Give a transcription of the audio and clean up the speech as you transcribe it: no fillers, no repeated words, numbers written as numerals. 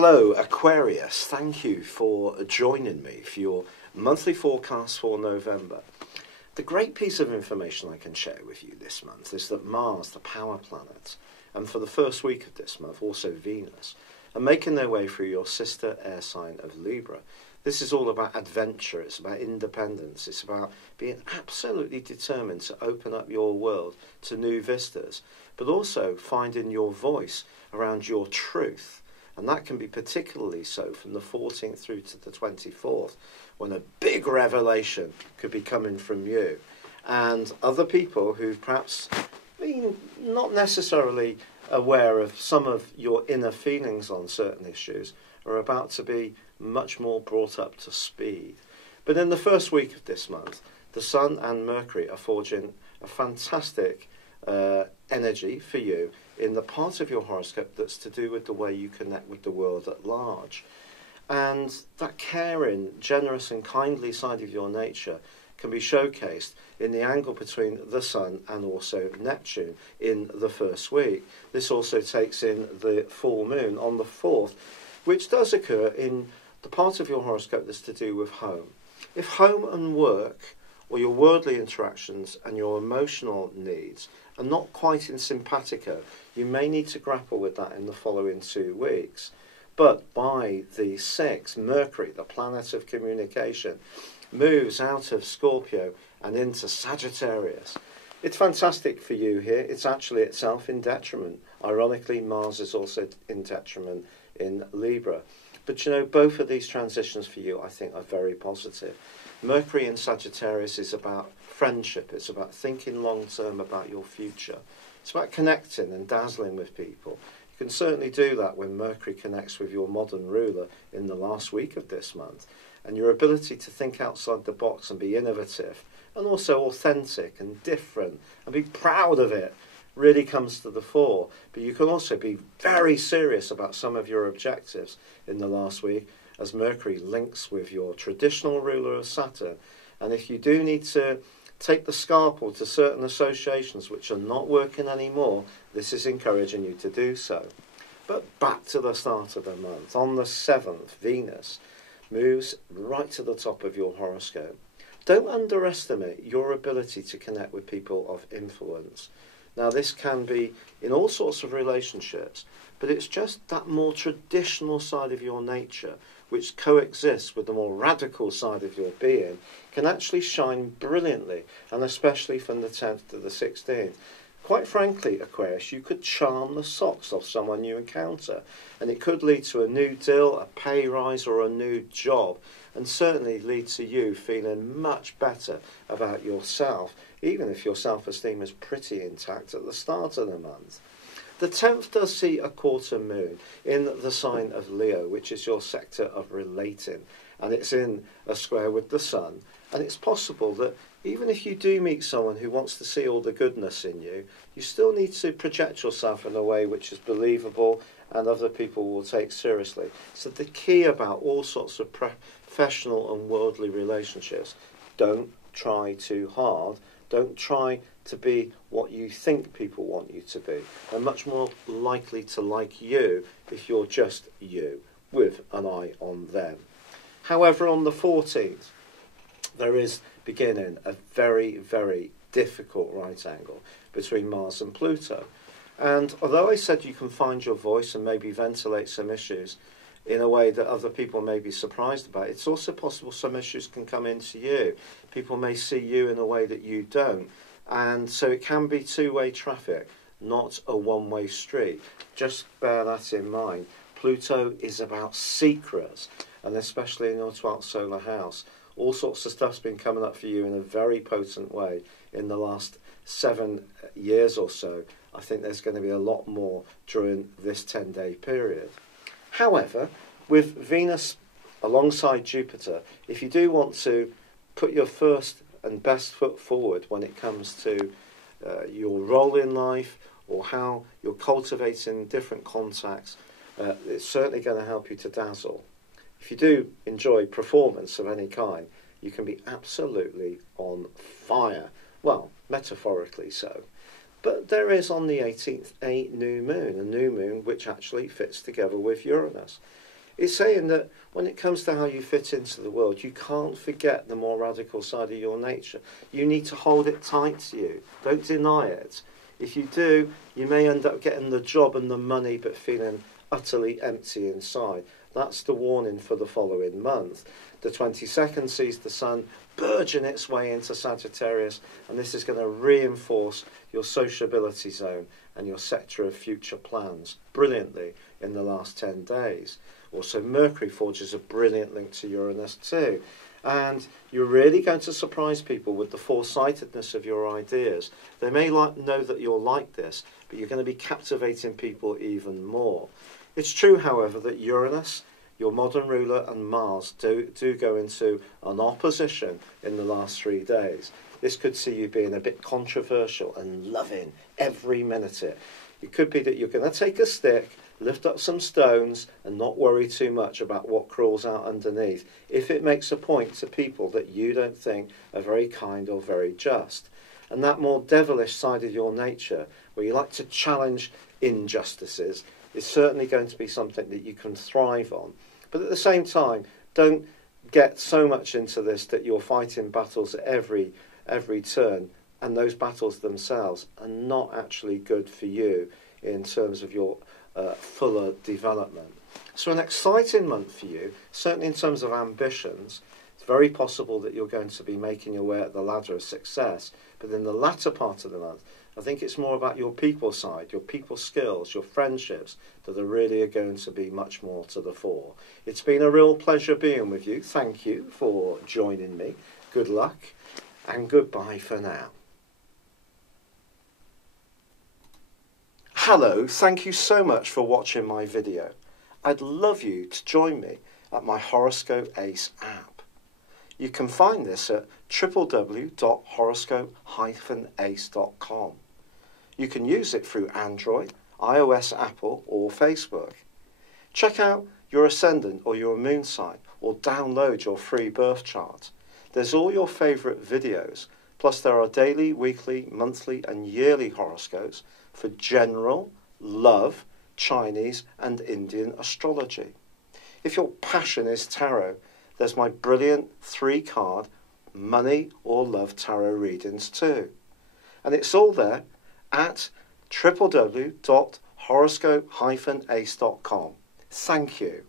Hello Aquarius, thank you for joining me for your monthly forecast for November. The great piece of information I can share with you this month is that Mars, the power planet, and for the first week of this month also Venus, are making their way through your sister air sign of Libra. This is all about adventure, it's about independence, it's about being absolutely determined to open up your world to new vistas, but also finding your voice around your truth. And that can be particularly so from the 14th through to the 24th, when a big revelation could be coming from you. And other people who've perhaps been not necessarily aware of some of your inner feelings on certain issues are about to be much more brought up to speed. But in the first week of this month, the Sun and Mercury are forging a fantastic energy for you in the part of your horoscope that's to do with the way you connect with the world at large. And that caring, generous and kindly side of your nature can be showcased in the angle between the Sun and also Neptune in the first week. This also takes in the full moon on the 4th, which does occur in the part of your horoscope that's to do with home. If home and work, or your worldly interactions and your emotional needs are not quite in simpatico, you may need to grapple with that in the following 2 weeks. But by the 6th, Mercury, the planet of communication, moves out of Scorpio and into Sagittarius. It's fantastic for you here. It's actually itself in detriment. Ironically, Mars is also in detriment in Libra. But you know, both of these transitions for you, I think, are very positive. Mercury in Sagittarius is about friendship. It's about thinking long term about your future. It's about connecting and dazzling with people. You can certainly do that when Mercury connects with your modern ruler in the last week of this month. And your ability to think outside the box and be innovative and also authentic and different and be proud of it really comes to the fore. But you can also be very serious about some of your objectives in the last week as Mercury links with your traditional ruler of Saturn. And if you do need to take the scalpel to certain associations which are not working anymore, this is encouraging you to do so. But back to the start of the month. On the 7th, Venus moves right to the top of your horoscope. Don't underestimate your ability to connect with people of influence. Now, this can be in all sorts of relationships, but it's just that more traditional side of your nature, which coexists with the more radical side of your being, can actually shine brilliantly, and especially from the 10th to the 16th. Quite frankly, Aquarius, you could charm the socks off someone you encounter, and it could lead to a new deal, a pay rise, or a new job, and certainly lead to you feeling much better about yourself, even if your self-esteem is pretty intact at the start of the month. The 10th does see a quarter moon in the sign of Leo, which is your sector of relating, and it's in a square with the Sun, and it's possible that even if you do meet someone who wants to see all the goodness in you, you still need to project yourself in a way which is believable and other people will take seriously. So the key about all sorts of professional and worldly relationships, don't try too hard. Don't try to be what you think people want you to be. They're much more likely to like you if you're just you, with an eye on them. However, on the 14th, there is beginning a very, very difficult right angle between Mars and Pluto. And although I said you can find your voice and maybe ventilate some issues in a way that other people may be surprised about, it's also possible some issues can come into you. People may see you in a way that you don't. And so it can be two-way traffic, not a one-way street. Just bear that in mind. Pluto is about secrets, and especially in your 12th solar house. All sorts of stuff's been coming up for you in a very potent way in the last 7 years or so. I think there's going to be a lot more during this 10-day period. However, with Venus alongside Jupiter, if you do want to put your first and best foot forward when it comes to your role in life or how you're cultivating different contacts, it's certainly going to help you to dazzle. If you do enjoy performance of any kind, you can be absolutely on fire. Well, metaphorically so. But there is on the 18th a new moon which actually fits together with Uranus. It's saying that when it comes to how you fit into the world, you can't forget the more radical side of your nature. You need to hold it tight to you. Don't deny it. If you do, you may end up getting the job and the money but feeling utterly empty inside. That's the warning for the following month. The 22nd sees the sun burgeon its way into Sagittarius, and this is going to reinforce your sociability zone and your sector of future plans brilliantly in the last 10 days. Also, Mercury forges a brilliant link to Uranus too. And you're really going to surprise people with the foresightedness of your ideas. They may know that you're like this, but you're going to be captivating people even more. It's true, however, that Uranus, your modern ruler, and Mars do go into an opposition in the last 3 days. This could see you being a bit controversial and loving every minute it. It could be that you're going to take a stick, lift up some stones, and not worry too much about what crawls out underneath, if it makes a point to people that you don't think are very kind or very just. And that more devilish side of your nature, where you like to challenge injustices, is certainly going to be something that you can thrive on. But at the same time, don't get so much into this that you're fighting battles at every turn, and those battles themselves are not actually good for you in terms of your fuller development. So an exciting month for you, certainly in terms of ambitions. It's very possible that you're going to be making your way up the ladder of success, but in the latter part of the month, I think it's more about your people side, your people skills, your friendships that are really going to be much more to the fore. It's been a real pleasure being with you. Thank you for joining me. Good luck and goodbye for now. Hello, thank you so much for watching my video. I'd love you to join me at my Horoscope Ace app. You can find this at www.horoscope-ace.com. You can use it through Android, iOS, Apple or Facebook. Check out your ascendant or your moon sign, or download your free birth chart. There's all your favourite videos, plus there are daily, weekly, monthly and yearly horoscopes for general, love, Chinese and Indian astrology. If your passion is tarot, there's my brilliant 3-card money or love tarot readings too. And it's all there at www.horoscope-ace.com. Thank you.